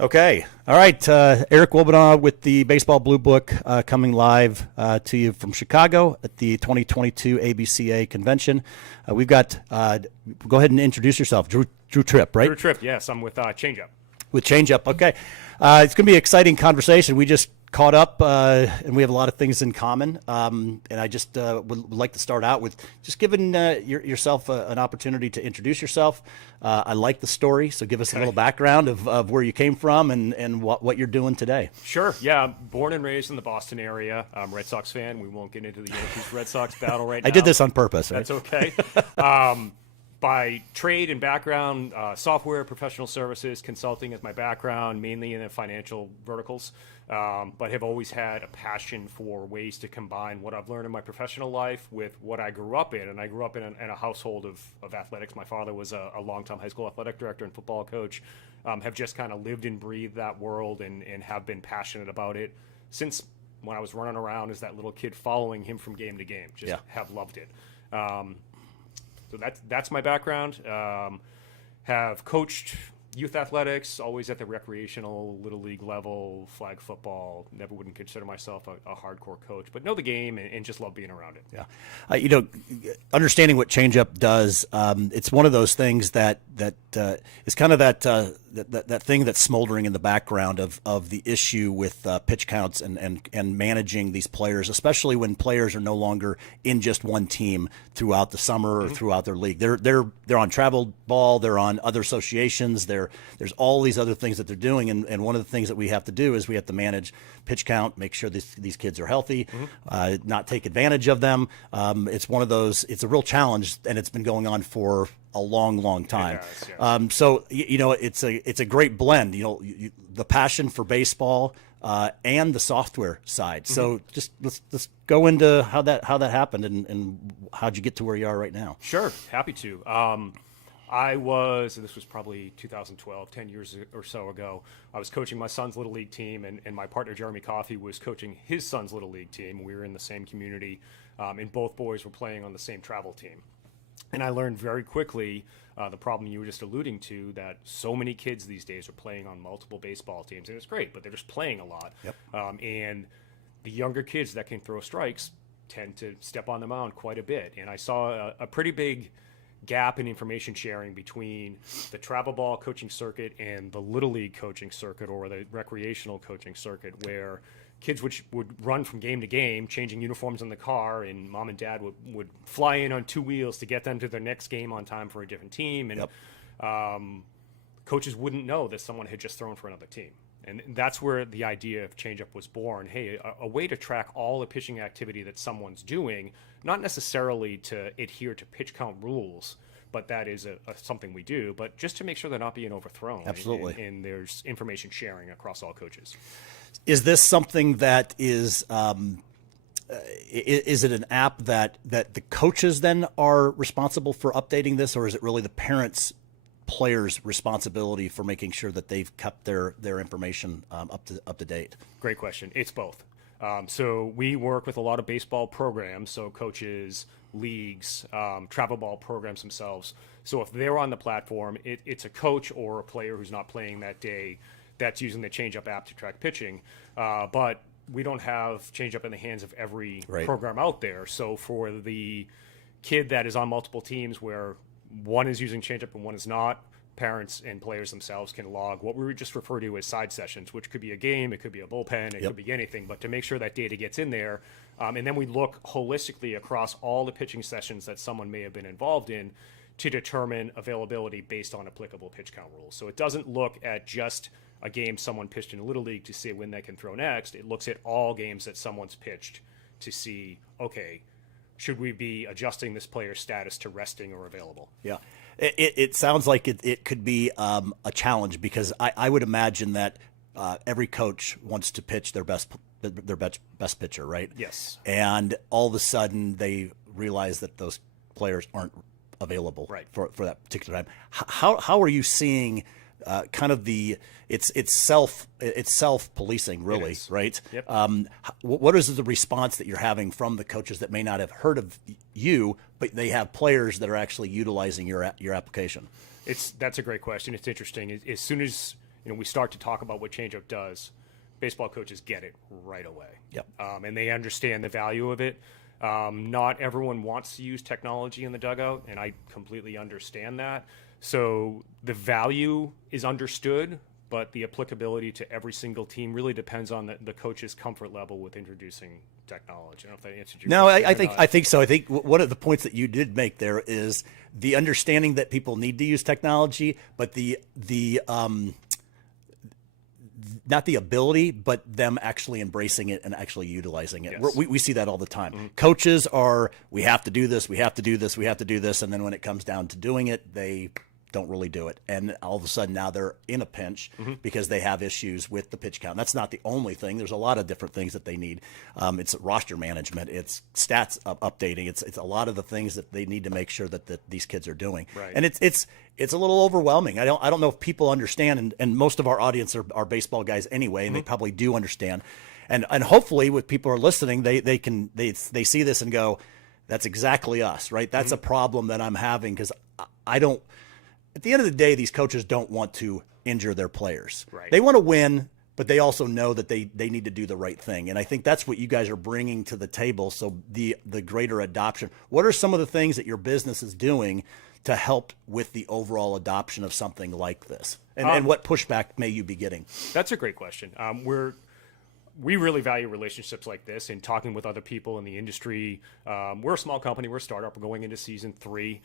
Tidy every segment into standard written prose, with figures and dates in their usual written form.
Okay. All right. Eric Wubbena with the Baseball Bluebook coming live to you from Chicago at the 2022 ABCA convention. We've got, go ahead and introduce yourself. Drew Tripp, right? Drew Tripp, yes. I'm with ChangeUp. With ChangeUp. Okay. It's going to be an exciting conversation. We just caught up and we have a lot of things in common. And I just would like to start out with just giving yourself an opportunity to introduce yourself. I like the story, so give us a little background of where you came from and what you're doing today. Sure. Yeah, I'm born and raised in the Boston area. I'm a Red Sox fan. We won't get into the Yankees-Red Sox battle right now. I did this on purpose. Right? That's okay. By trade and background, software, professional services, consulting is my background, mainly in the financial verticals, but have always had a passion for ways to combine what I've learned in my professional life with what I grew up in. And I grew up in a household of athletics. My father was a longtime high school athletic director and football coach, have just kind of lived and breathed that world and have been passionate about it since when I was running around as that little kid following him from game to game. Just have loved it. So that's my background. Have coached youth athletics, always at the recreational, little league level, flag football. Never wouldn't consider myself a hardcore coach, but know the game and just love being around it. Yeah, understanding what ChangeUp does, it's one of those things that is kind of that thing that's smoldering in the background of the issue with pitch counts and managing these players, especially when players are no longer in just one team throughout the summer or throughout their league. They're on travel ball, they're on other associations, there's all these other things that they're doing, and one of the things that we have to do is we have to manage pitch count, make sure these kids are healthy, not take advantage of them. It's one of those. It's a real challenge, and it's been going on for a long time. So it's a great blend. The passion for baseball and the software side. So just let's go into how that happened and how'd you get to where you are right now. Sure, happy to. This was probably 2012, 10 years or so ago. I was coaching my son's Little League team, and my partner, Jeremy Coffey, was coaching his son's Little League team. We were in the same community, and both boys were playing on the same travel team. And I learned very quickly the problem you were just alluding to, that so many kids these days are playing on multiple baseball teams, and it's great, but they're just playing a lot. And the younger kids that can throw strikes tend to step on the mound quite a bit. And I saw a pretty big gap in information sharing between the travel ball coaching circuit and the Little League coaching circuit or the recreational coaching circuit, where kids would run from game to game, changing uniforms in the car, and mom and dad would fly in on two wheels to get them to their next game on time for a different team. And coaches wouldn't know that someone had just thrown for another team. And that's where the idea of ChangeUp was born. Hey, a way to track all the pitching activity that someone's doing, not necessarily to adhere to pitch count rules, but that is something we do, but just to make sure they're not being overthrown. Absolutely. And there's information sharing across all coaches. Is this something that is it an app that the coaches then are responsible for updating this, or is it really the parents' players' responsibility for making sure that they've kept their information up to date? Great question. It's both. So we work with a lot of baseball programs, so coaches, leagues, travel ball programs themselves. So if they're on the platform, it's a coach or a player who's not playing that day that's using the ChangeUp app to track pitching. But we don't have ChangeUp in the hands of every program out there. So for the kid that is on multiple teams where one is using ChangeUp and one is not, parents and players themselves can log what we would just refer to as side sessions, which could be a game, it could be a bullpen, it could be anything, but to make sure that data gets in there. And then we look holistically across all the pitching sessions that someone may have been involved in to determine availability based on applicable pitch count rules. So it doesn't look at just a game someone pitched in a Little League to see when they can throw next. It looks at all games that someone's pitched to see, okay, should we be adjusting this player's status to resting or available? Yeah. It sounds like it could be a challenge, because I would imagine that every coach wants to pitch their best pitcher, right? Yes. And all of a sudden they realize that those players aren't available for that particular time. How are you seeing kind of it's self-policing, really, right? Yep. What is the response that you're having from the coaches that may not have heard of you, but they have players that are actually utilizing your application? That's a great question. It's interesting. As soon as we start to talk about what ChangeUp does, baseball coaches get it right away. Yep. And they understand the value of it. Not everyone wants to use technology in the dugout, and I completely understand that. So the value is understood, but the applicability to every single team really depends on the coach's comfort level with introducing technology. I don't know if that answered your question. I think so. I think one of the points that you did make there is the understanding that people need to use technology, but the not the ability, but them actually embracing it and actually utilizing it. Yes. We see that all the time. Coaches are, we have to do this, we have to do this, we have to do this. And then when it comes down to doing it, they don't really do it. And all of a sudden now they're in a pinch because they have issues with the pitch count. That's not the only thing. There's a lot of different things that they need. It's roster management. It's stats updating. It's a lot of the things that they need to make sure that these kids are doing. Right. And it's a little overwhelming. I don't know if people understand, and most of our audience are baseball guys anyway, and they probably do understand. And hopefully, with people who are listening, they see this and go, "That's exactly us, right? That's a problem that I'm having because I don't." At the end of the day, these coaches don't want to injure their players. Right. They want to win, but they also know that they need to do the right thing. And I think that's what you guys are bringing to the table. So the greater adoption. What are some of the things that your business is doing to help with the overall adoption of something like this? And what pushback may you be getting? That's a great question. We really value relationships like this and talking with other people in the industry. We're a small company. We're a startup. We're going into season 3.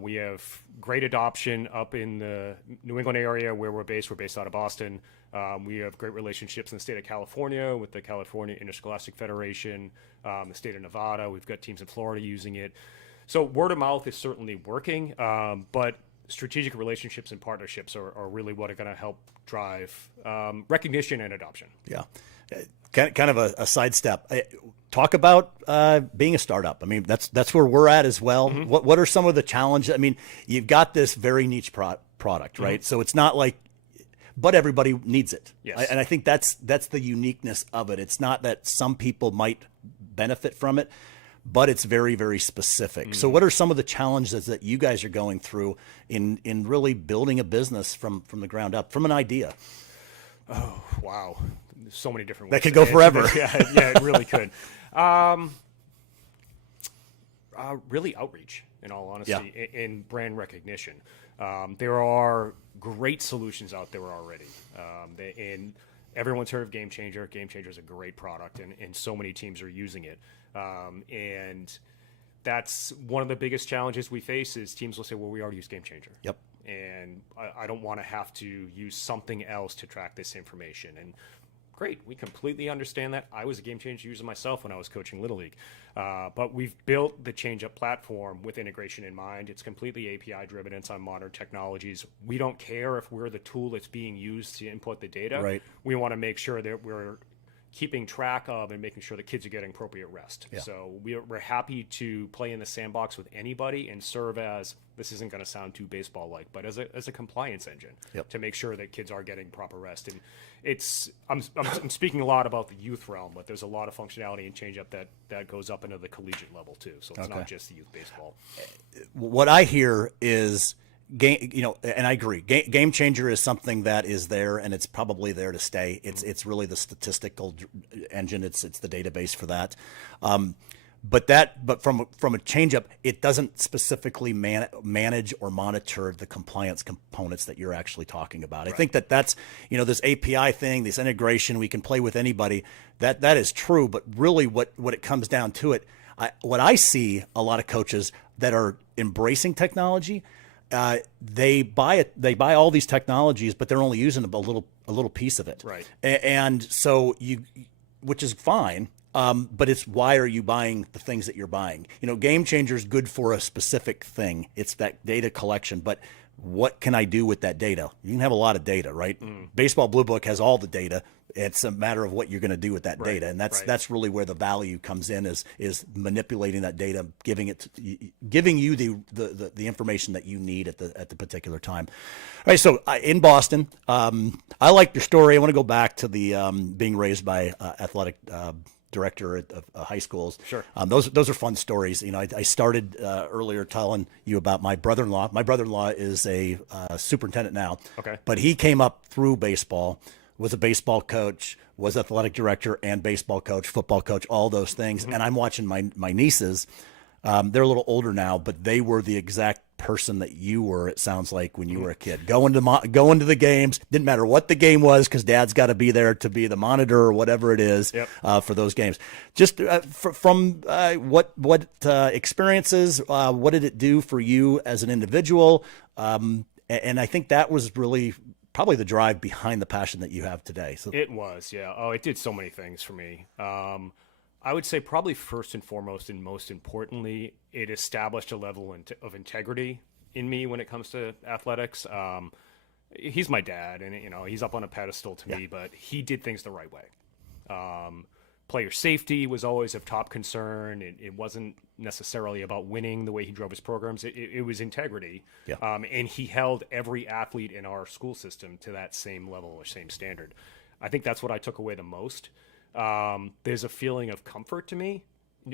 We have great adoption up in the New England area where we're based. We're based out of Boston. We have great relationships in the state of California with the California Interscholastic Federation, the state of Nevada. We've got teams in Florida using it. So word of mouth is certainly working, but strategic relationships and partnerships are really what are going to help drive recognition and adoption. Yeah. Kind of a sidestep. Talk about being a startup. I mean, that's where we're at as well. What are some of the challenges? I mean, you've got this very niche product, right? So it's not like, but everybody needs it. Yes. And I think that's the uniqueness of it. It's not that some people might benefit from it, but it's very, very specific. So what are some of the challenges that you guys are going through in really building a business from the ground up, from an idea? Oh, wow. There's so many different That ways could to go answer forever. this. Yeah, it really could. Really outreach, in all honesty, and brand recognition. There are great solutions out there already. And everyone's heard of Game Changer. Game Changer is a great product, and so many teams are using it. And that's one of the biggest challenges we face is teams will say, well, we already use Game Changer. Yep. And I don't want to have to use something else to track this information. And great, we completely understand that. I was a Game Changer user myself when I was coaching Little League. But we've built the ChangeUp platform with integration in mind. It's completely API driven. It's on modern technologies. We don't care if we're the tool that's being used to input the data. Right. We want to make sure that we're keeping track of and making sure the kids are getting appropriate rest. Yeah. So we're happy to play in the sandbox with anybody and serve as, this isn't going to sound too baseball-like, but as a compliance engine to make sure that kids are getting proper rest. And I'm speaking a lot about the youth realm, but there's a lot of functionality in ChangeUp that goes up into the collegiate level too. So it's not just the youth baseball. What I hear is and I agree. Game Changer is something that is there, and it's probably there to stay. It's really the statistical engine. It's the database for that. But from a ChangeUp, it doesn't specifically manage or monitor the compliance components that you're actually talking about. Right. I think that's this API thing, this integration. We can play with anybody. That is true. But really, what it comes down to what I see a lot of coaches that are embracing technology. They buy all these technologies, but they're only using a little piece of it. Right. And so which is fine. But it's why are you buying the things that you're buying? Game Changer is good for a specific thing. It's that data collection, but what can I do with that data? You can have a lot of data, right? Baseball Bluebook has all the data. It's a matter of what you're going to do with that data, and that's really where the value comes in is manipulating that data, giving you the information that you need at the particular time. All right, so in Boston, I like your story. I want to go back to the being raised by athletic director of high schools. Sure. Those are fun stories. I started earlier telling you about my brother-in-law. My brother-in-law is a superintendent now. Okay. But he came up through baseball, was a baseball coach, was athletic director and baseball coach, football coach, all those things. And I'm watching my nieces. They're a little older now, but they were the exact person that you were, it sounds like, when you were a kid. Going to the games, didn't matter what the game was, because dad's got to be there to be the monitor or whatever it is. Yep. For those games. Just from what experiences, what did it do for you as an individual? And I think that was really probably the drive behind the passion that you have today. So it was, yeah. Oh, it did so many things for me. I would say probably first and foremost and most importantly, it established a level of integrity in me when it comes to athletics. He's my dad, and he's up on a pedestal to me, but he did things the right way. Player safety was always of top concern. It wasn't necessarily about winning the way he drove his programs. It was integrity. Yeah. And he held every athlete in our school system to that same level or same standard. I think that's what I took away the most. There's a feling of comfort to me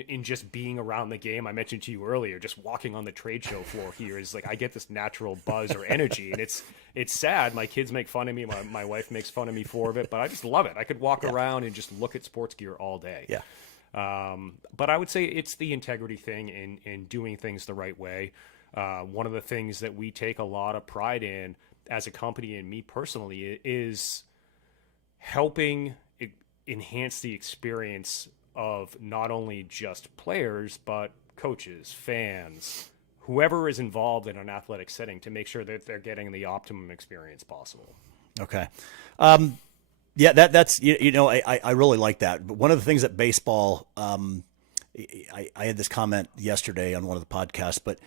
in just being around the game. I mentioned to you earlier, just walking on the trade show floor here is like, I get this natural buzz or energy, and it's sad. My kids make fun of me. My wife makes fun of me for it, but I just love it. I could walk around and just look at sports gear all day. Yeah. But I would say it's the integrity thing in doing things the right way. One of the things that we take a lot of pride in as a company, and me personally, is helping enhance the experience of not only just players, but coaches, fans, whoever is involved in an athletic setting, to make sure that they're getting the optimum experience possible. Okay. Yeah, that's, I really like that. But one of the things that baseball, I had this comment yesterday on one of the podcasts, but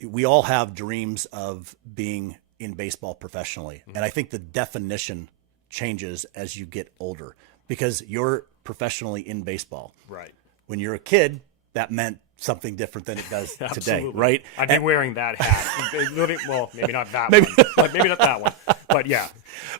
we all have dreams of being in baseball professionally. Mm-hmm. And I think the definition changes as you get older, because you're professionally in baseball. Right. When you're a kid, that meant something different than it does today, right? I've been wearing that hat. Well, maybe not that one. Maybe not that one. But yeah.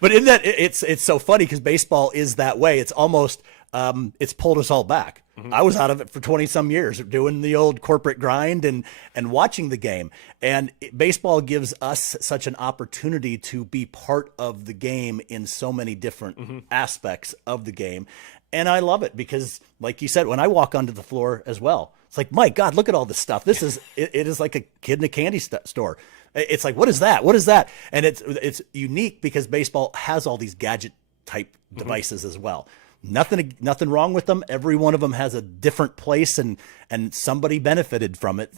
But in that, it's so funny because baseball is that way. It's almost, it's pulled us all back. Mm-hmm. I was out of it for 20 some years, doing the old corporate grind and watching the game. And baseball gives us such an opportunity to be part of the game in so many different aspects of the game. And I love it because, like you said, when I walk onto the floor as well, it's like, my God, look at all this stuff. This is, it is like a kid in a candy store. It's like, what is that? What is that? And it's unique because baseball has all these gadget type devices as well. Nothing wrong with them. Every one of them has a different place, and somebody benefited from it.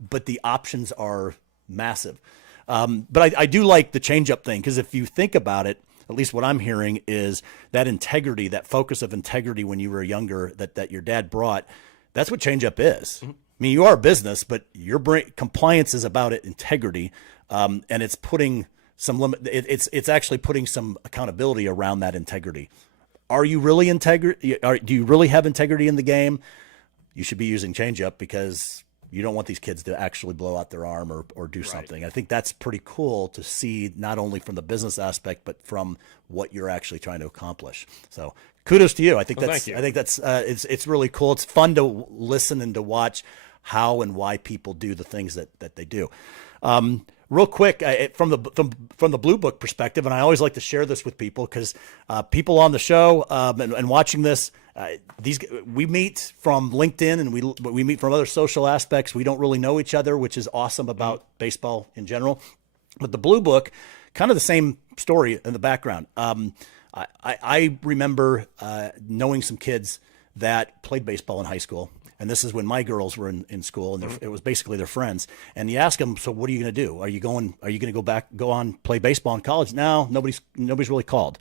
But the options are massive. But I do like the ChangeUp thing, because if you think about it, at least what I'm hearing is that integrity, that focus of integrity when you were younger that your dad brought. That's what ChangeUp is. Mm-hmm. I mean, you are a business, but your compliance is about integrity, and it's putting some limit. It's actually putting some accountability around that integrity. Are you really integrity? Do you really have integrity in the game? You should be using ChangeUp, because you don't want these kids to actually blow out their arm or do something. I think that's pretty cool to see, not only from the business aspect, but from what you're actually trying to accomplish. So kudos to you. I think that's it's really cool. It's fun to listen and to watch how and why people do the things that they do. Real quick, from the Blue Book perspective, and I always like to share this with people, because people on the show and watching this, we meet from LinkedIn, and we meet from other social aspects. We don't really know each other, which is awesome about baseball in general. But the Blue Book, kind of the same story in the background. I remember knowing some kids that played baseball in high school. And this is when my girls were in school, and it was basically their friends. And you ask them, so what are you going to do? Are you going to go on, play baseball in college? No, nobody's really called.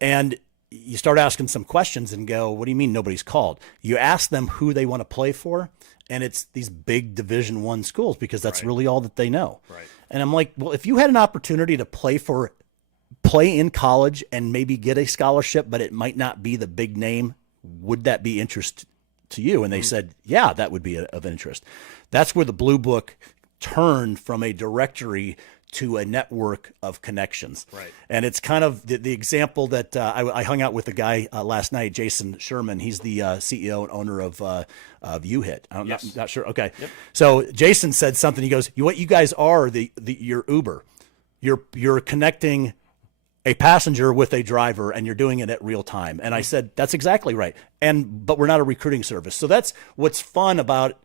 And you start asking some questions and go, what do you mean nobody's called? You ask them who they want to play for, and it's these big Division I schools, because that's really all that they know. Right. And I'm like, well, if you had an opportunity to play in college and maybe get a scholarship, but it might not be the big name, would that be interest to you? And they said, yeah, that would be of interest. That's where the Blue Book turned from a directory to a network of connections. Right. And it's kind of the example that I hung out with a guy last night, Jason Sherman. He's the CEO and owner of UHit. I'm not sure. Okay. Yep. So Jason said something. He goes, what you guys are, your Uber. You're connecting a passenger with a driver, and you're doing it at real time. And I said, that's exactly right. But we're not a recruiting service. So that's what's fun about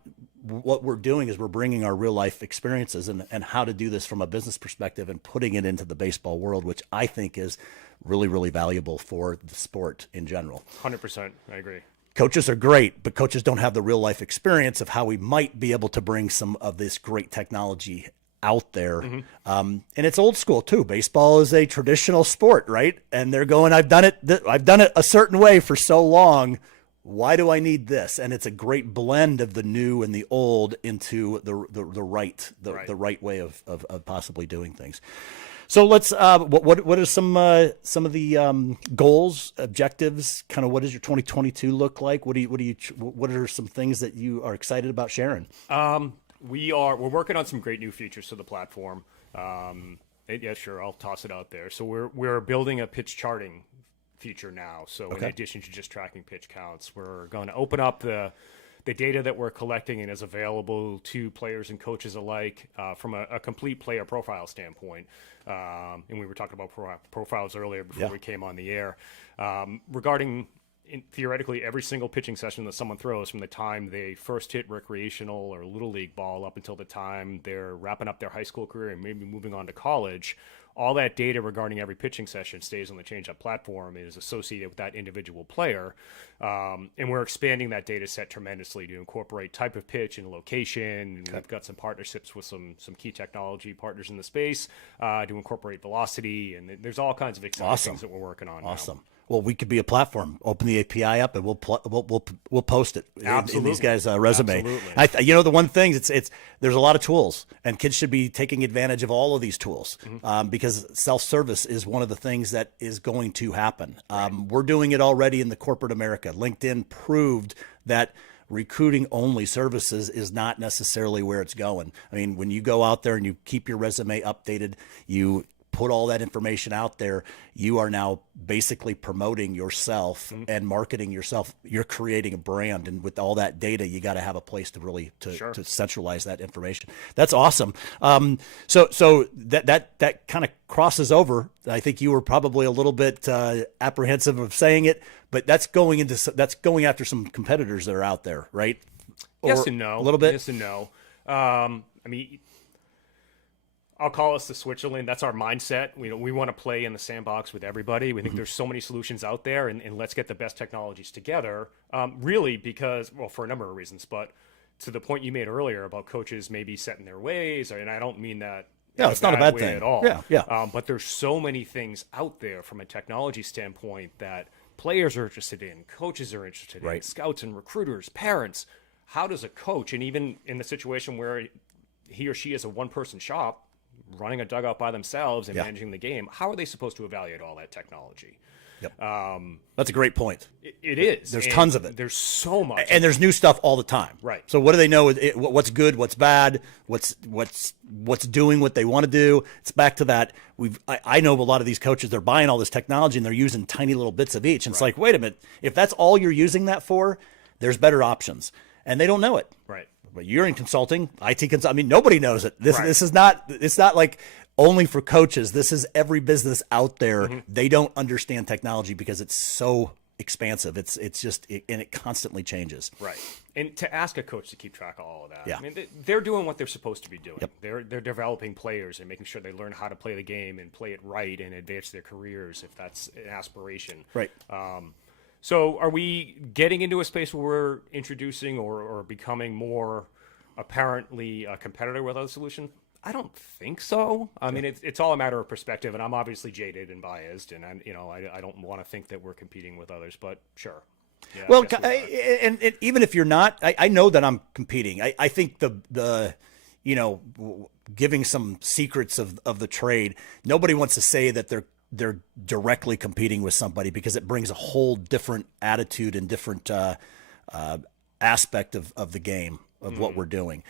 what we're doing is we're bringing our real life experiences and how to do this from a business perspective and putting it into the baseball world, which I think is really, really valuable for the sport in general. 100%. I agree. Coaches are great, but coaches don't have the real life experience of how we might be able to bring some of this great technology out there. And it's old school too. Baseball is a traditional sport, right? And they're going, I've done it a certain way for so long. Why do I need this? And it's a great blend of the new and the old into the right way of possibly doing things. So let's what are some of the goals, objectives? Kind of what does your 2022 look like? What are some things that you are excited about sharing? We're working on some great new features to the platform. Yeah, sure, I'll toss it out there. So we're building a pitch charting feature now. So in addition to just tracking pitch counts, we're going to open up the data that we're collecting and is available to players and coaches alike from a complete player profile standpoint. And we were talking about profiles earlier before we came on the air. Regarding theoretically every single pitching session that someone throws from the time they first hit recreational or little league ball up until the time they're wrapping up their high school career and maybe moving on to college, all that data regarding every pitching session stays on the ChangeUp platform, is associated with that individual player. And we're expanding that data set tremendously to incorporate type of pitch and location. And we've got some partnerships with some key technology partners in the space to incorporate velocity. And there's all kinds of exciting things that we're working on now. Well, we could be a platform. Open the API up, and we'll post it in these guys' resume. Absolutely. The one thing there's a lot of tools, and kids should be taking advantage of all of these tools because self-service is one of the things that is going to happen. We're doing it already in the corporate America. LinkedIn proved that recruiting only services is not necessarily where it's going. I mean, when you go out there and you keep your resume updated, you put all that information out there, you are now basically promoting yourself and marketing yourself. You're creating a brand, and with all that data, you got to have a place to really to centralize that information. That's awesome. So that kind of crosses over. I think you were probably a little bit apprehensive of saying it, but that's going after some competitors that are out there, right? Yes and no. A little bit. Yes and no. I mean, I'll call us the Switzerland. That's our mindset. We want to play in the sandbox with everybody. We think there's so many solutions out there, and let's get the best technologies together. Really, because, well, for a number of reasons, but to the point you made earlier about coaches maybe set in their ways, and I don't mean that. Yeah, it's not a bad thing at all. Yeah. But there's so many things out there from a technology standpoint that players are interested in, coaches are interested in, scouts and recruiters, parents. How does a coach, and even in the situation where he or she is a one-person shop, running a dugout by themselves and managing the game, how are they supposed to evaluate all that technology? Yep. That's a great point. It is. There's tons of it. There's so much. And there's new stuff all the time. Right. So what do they know? What's good? What's bad? What's doing what they want to do? It's back to that. I know a lot of these coaches, they're buying all this technology and they're using tiny little bits of each. And it's like, wait a minute. If that's all you're using that for, there's better options. And they don't know it. Right. But you're in consulting, IT consulting. I mean, nobody knows it. This is not. It's not like only for coaches. This is every business out there. They don't understand technology because it's so expansive. And it constantly changes. Right. And to ask a coach to keep track of all of that. Yeah. I mean, they're doing what they're supposed to be doing. Yep. They're developing players and making sure they learn how to play the game and play it right and advance their careers if that's an aspiration. Right. So are we getting into a space where we're introducing or becoming more apparently a competitor with other solutions? I don't think so. I mean, it's all a matter of perspective, and I'm obviously jaded and biased, and I don't want to think that we're competing with others, but sure. Yeah, well, and even if you're not, I know that I'm competing. I think the giving some secrets of the trade, nobody wants to say that they're directly competing with somebody because it brings a whole different attitude and different aspect of the game of what we're doing.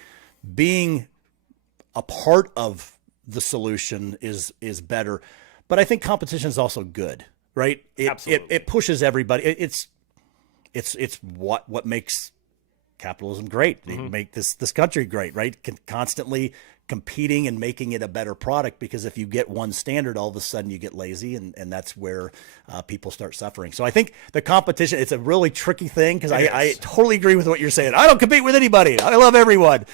Being a part of the solution is better. But I think competition is also good, right? Absolutely. It pushes everybody. It's what makes capitalism great. They make this country great, right? Constantly competing and making it a better product, because if you get one standard, all of a sudden you get lazy, and that's where people start suffering. So I think the competition, it's a really tricky thing, because I totally agree with what you're saying. I don't compete with anybody. I love everyone.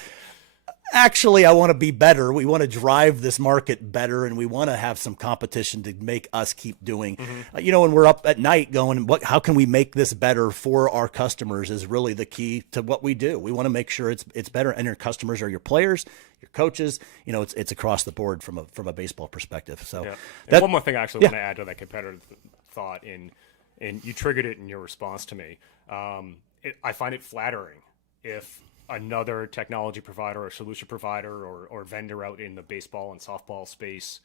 Actually, I want to be better. We want to drive this market better, and we want to have some competition to make us keep doing. When we're up at night going, how can we make this better for our customers is really the key to what we do. We want to make sure it's better, and your customers are your players, your coaches. It's across the board from a baseball perspective. So one more thing I actually want to add to that competitive thought, and you triggered it in your response to me. I find it flattering if another technology provider or solution provider or vendor out in the baseball and softball space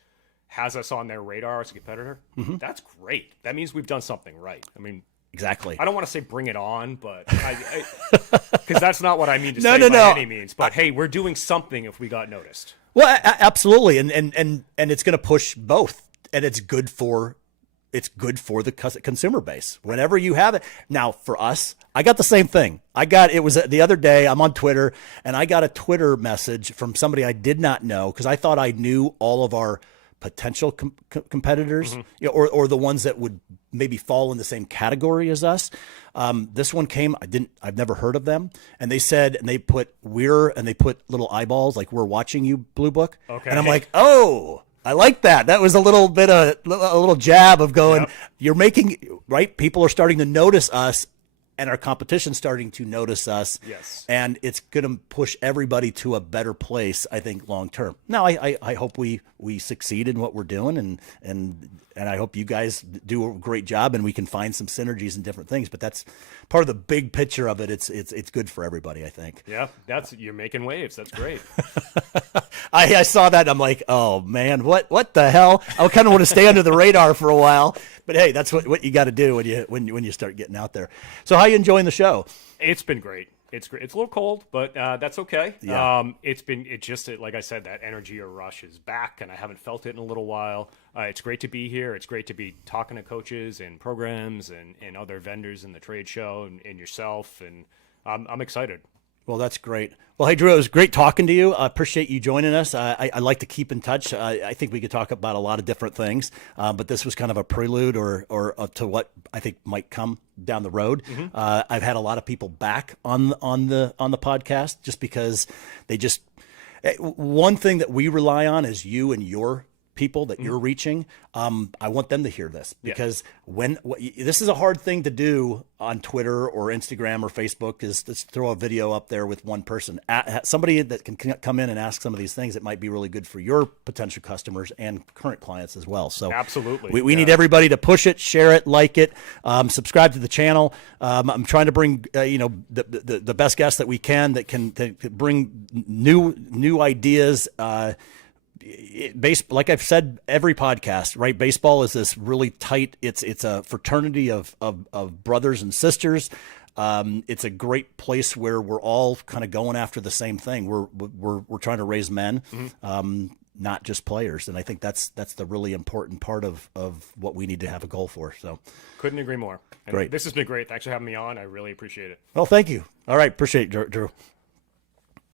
has us on their radar as a competitor. That's great. That means we've done something right. I mean, exactly. I don't want to say bring it on, but because that's not what I mean to say by any means. But hey, we're doing something if we got noticed. Well, absolutely, and it's going to push both, and it's good for the consumer base whenever you have it. Now, for us, I got the same thing. It was the other day, I'm on Twitter, and I got a Twitter message from somebody I did not know, because I thought I knew all of our potential competitors, or the ones that would maybe fall in the same category as us. This one came, I've never heard of them. And they said, and they put little eyeballs, like, we're watching you, Blue Book. Okay. And I'm like, oh, I like that. That was a little jab of going, you're making, right? People are starting to notice us, and our competition's starting to notice us. Yes. And it's going to push everybody to a better place, I think, long term. Now, I hope we succeed in what we're doing, and I hope you guys do a great job, and we can find some synergies and different things. But that's part of the big picture of it. It's good for everybody, I think. Yeah, you're making waves. That's great. I saw that, and I'm like, oh man, what the hell? I kind of want to stay under the radar for a while, but hey, that's what you got to do when you start getting out there. So, how are you enjoying the show? It's been great. It's great. It's a little cold, but that's okay. Yeah. Like I said, that energy or rush is back, and I haven't felt it in a little while. It's great to be here. It's great to be talking to coaches and programs and other vendors in the trade show and yourself, and I'm excited. Well, that's great. Well, hey, Drew, it was great talking to you. I appreciate you joining us. I like to keep in touch. I think we could talk about a lot of different things, but this was kind of a prelude or to what I think might come down the road. I've had a lot of people back on the podcast, just because one thing that we rely on is you and your people that you're reaching. I want them to hear this, because this is a hard thing to do on Twitter or Instagram or Facebook, is just throw a video up there with one person. Somebody that can come in and ask some of these things, it might be really good for your potential customers and current clients as well. So absolutely, we need everybody to push it, share it, like it, subscribe to the channel. I'm trying to bring the best guests that we can that can bring new ideas. Like I've said every podcast, right? Baseball is this really tight. It's a fraternity of brothers and sisters. It's a great place where we're all kind of going after the same thing. We're trying to raise men, not just players. And I think that's the really important part of what we need to have a goal for. So couldn't agree more. And great. This has been great. Thanks for having me on. I really appreciate it. Well, thank you. All right. Appreciate it, Drew.